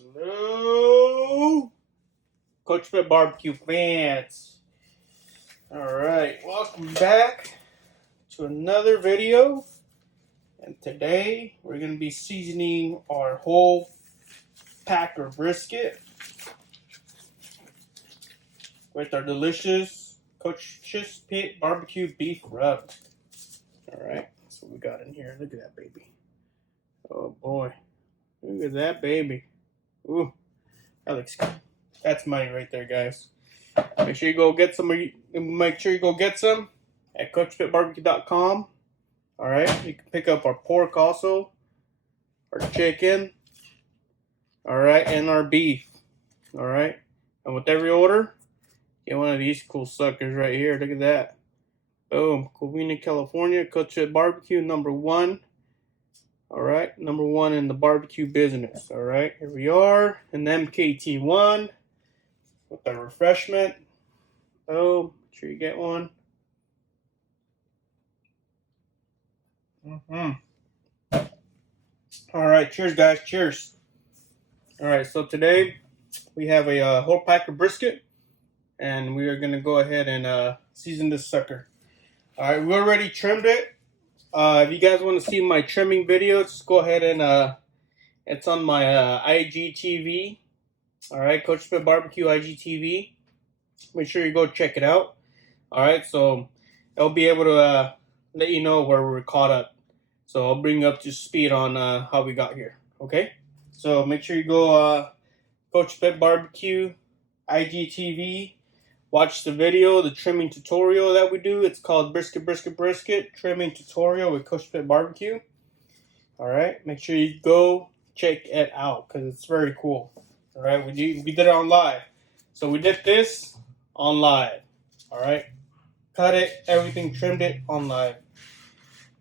Hello, Coach Pit BBQ fans. Alright, welcome back to another video. And today we're going to be seasoning our whole pack of brisket with our delicious Coach Pit BBQ beef rub. Alright, that's what we got in here. Look at that baby. Oh boy. Look at that baby. Ooh, that looks good. That's money right there, guys. Make sure you go get some. Make sure you go get some at CoachPitBBQ.com. All right, you can pick up our pork also, our chicken. All right, and our beef. All right, and with every order, get one of these cool suckers right here. Look at that. Boom, Covina, California. Coach Pit BBQ #1. All right, #1 in the barbecue business. All right, here we are, an MKT1 with the refreshment. Oh, make sure you get one. All right, cheers, guys. Cheers. All right, so today we have a whole pack of brisket, and we are gonna go ahead and season this sucker. All right, we already trimmed it. If you guys want to see my trimming video, just go ahead and it's on my IGTV. All right, Coach Pit BBQ IGTV. Make sure you go check it out. All right, so I'll be able to let you know where we're caught up. So I'll bring you up to speed on how we got here. Okay, so make sure you go Coach Pit BBQ IGTV. Watch the video, the trimming tutorial that we do. It's called Brisket Trimming Tutorial with Coach Pit BBQ. All right, make sure you go check it out because it's very cool. All right, we did it on live. So we did this on live. All right, cut it, everything, trimmed it on live.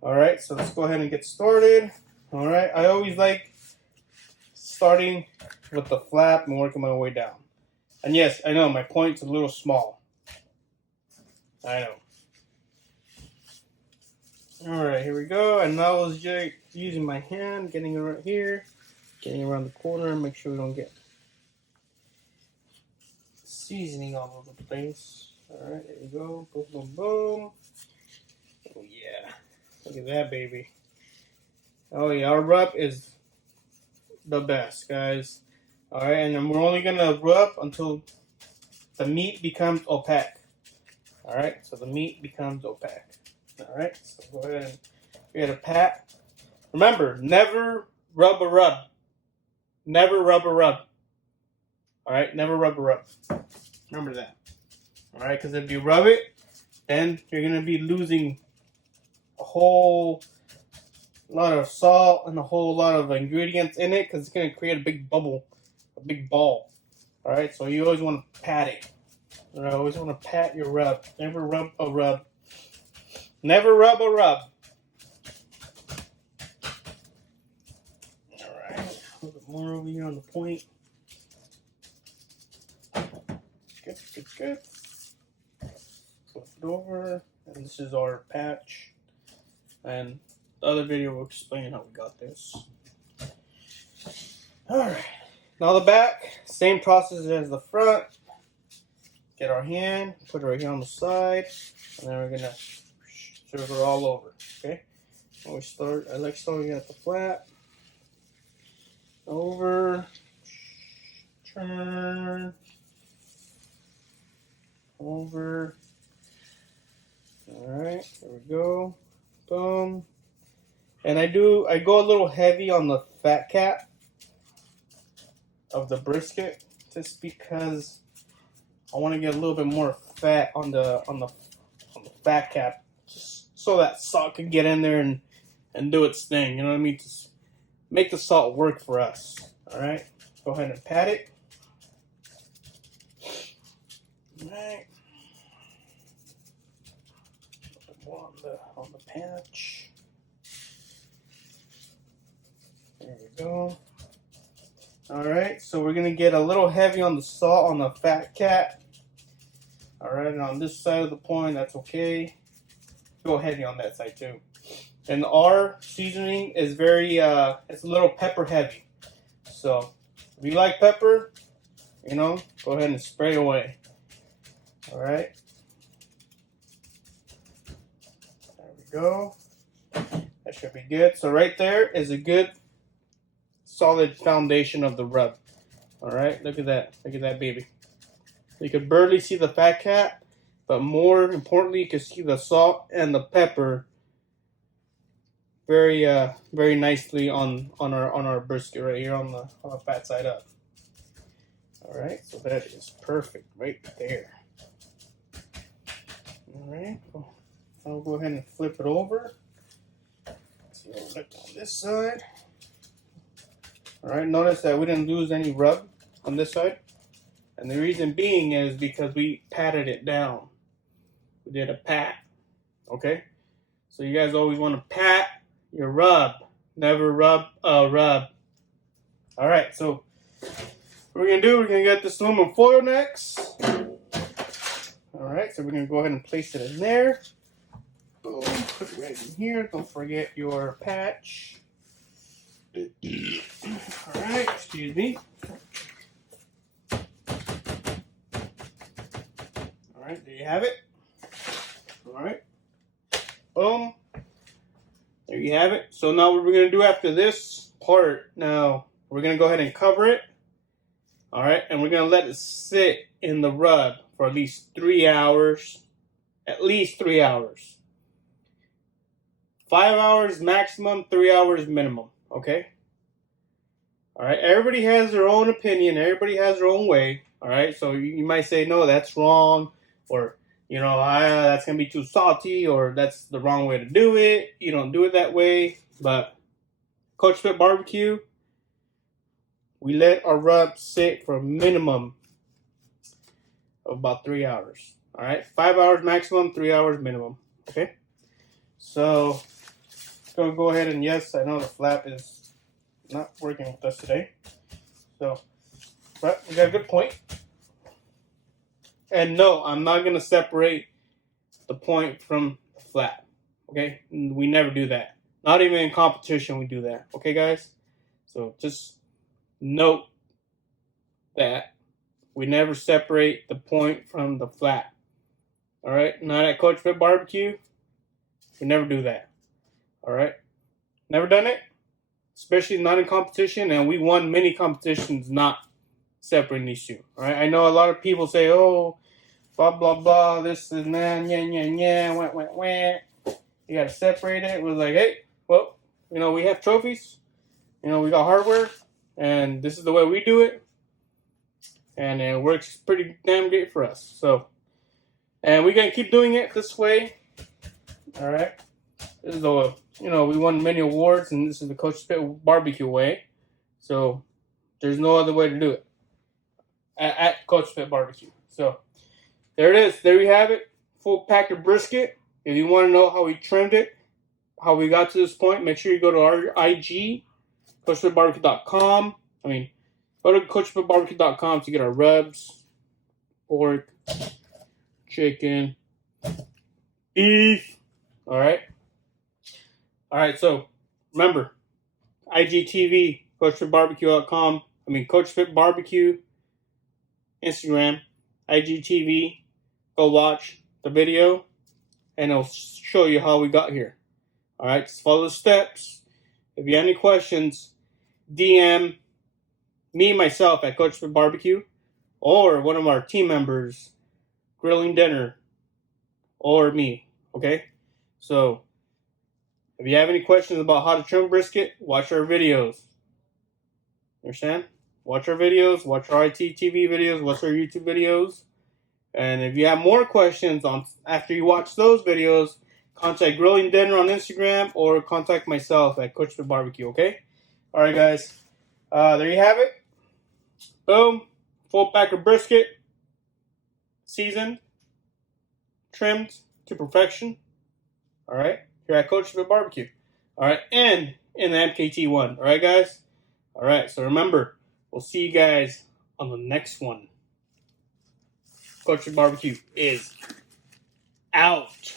All right, so let's go ahead and get started. All right, I always like starting with the flap and working my way down. And yes, I know my point's a little small. I know. All right, here we go. And now I was just using my hand, getting it right here, getting around the corner, make sure we don't get seasoning all over the place. All right, there we go. Boom, boom, boom. Oh yeah, look at that baby. Oh yeah, our rub is the best, guys. All right, and then we're only gonna rub until the meat becomes opaque. All right, so the meat becomes opaque. All right, so go ahead and get a pat. Remember, never rub a rub. Never rub a rub. All right, never rub a rub. Remember that. All right, because if you rub it, then you're gonna be losing a whole lot of salt and a whole lot of ingredients in it because it's gonna create a big bubble. A big ball. All right, so you always want to pat it. You always want to pat your rub. Never rub a rub. Never rub a rub. All right, a little bit more over here on the point. Good, good, good. Flip it over, and this is our patch. And the other video will explain how we got this. All right. Now the back, same process as the front. Get our hand, put it right here on the side, and then we're gonna serve it all over. Okay. When we start, I like starting at the flat. Over, turn, over. All right, there we go. Boom. And I go a little heavy on the fat cap of the brisket just because I want to get a little bit more fat on the fat cap, just so that salt can get in there and do its thing. You know what I mean? Just make the salt work for us. All right, go ahead and pat it. All right, more on the patch. There we go. All right, so we're gonna get a little heavy on the salt on the fat cap. All right, and on this side of the point, that's okay. Go heavy on that side too. And our seasoning is very, it's a little pepper heavy. So If you like pepper, you know, go ahead and spray away. All right. There we go. That should be good. So right there is a good solid foundation of the rub. All right, look at that. Look at that baby. You could barely see the fat cat, but more importantly, you can see the salt and the pepper very very nicely on our brisket right here on the fat side up. All right, so that is perfect right there. All right, I'll go ahead and flip it over. So look on this side. All right, notice that we didn't lose any rub on this side. And the reason being is because we patted it down. We did a pat, okay? So you guys always want to pat your rub, never rub a rub. All right, so what we're gonna do, we're gonna get this aluminum foil next. All right, so we're gonna go ahead and place it in there. Boom, put it right in here. Don't forget your patch. All right, excuse me. All right, there you have it. All right, boom. There you have it. So now what we're gonna do after this part, now we're gonna go ahead and cover it. All right, and we're gonna let it sit in the rub for at least 3 hours. At least 3 hours. 5 hours maximum, 3 hours minimum. Okay. All right. Everybody has their own opinion. Everybody has their own way. All right. So you might say, no, that's wrong, or you know, that's gonna be too salty, or that's the wrong way to do it. You don't do it that way. But Coach Pit BBQ, we let our rub sit for a minimum of about 3 hours. All right, 5 hours maximum, 3 hours minimum. Okay. So gonna go ahead and yes, I know the flap is not working with us today. So, but we got a good point. And no, I'm not gonna separate the point from the flap. Okay, we never do that. Not even in competition we do that. Okay, guys. So just note that we never separate the point from the flap. All right, not at Coach Pit BBQ. We never do that. All right, never done it, especially not in competition, and we won many competitions not separating these two. All right, I know a lot of people say, "Oh, blah blah blah, this and that, yeah, wah. You gotta separate it." We're like, hey, well, you know, we have trophies, you know, we got hardware, and this is the way we do it, and it works pretty damn great for us. So, and we're gonna keep doing it this way. All right, this is the, you know, we won many awards, and this is the Coach Pit BBQ way. So there's no other way to do it at Coach Pit BBQ. So there it is. There you have it. Full pack of brisket. If you want to know how we trimmed it, how we got to this point, make sure you go to our IG, CoachPitBBQ.com. I mean, go to CoachPitBBQ.com to get our rubs, pork, chicken, beef. All right. All right, so remember, IGTV, CoachPitBBQ.com. I mean, Coach Pit BBQ, Instagram, IGTV. Go watch the video, and it'll show you how we got here. All right, just follow the steps. If you have any questions, DM me myself at Coach Pit BBQ, or one of our team members, Grilling Dinner, or me. Okay, so if you have any questions about how to trim brisket, watch our videos. Understand? Watch our videos, watch our IGTV videos, watch our YouTube videos. And if you have more questions on after you watch those videos, contact Grilling Dinner on Instagram or contact myself at Coach Pit BBQ, okay? All right, guys. There you have it. Boom. Full pack of brisket. Seasoned. Trimmed to perfection. All right. Here at Coach Pit BBQ. All right. And in the MKT1. All right, guys? All right. So remember, we'll see you guys on the next one. Coach Pit BBQ is out.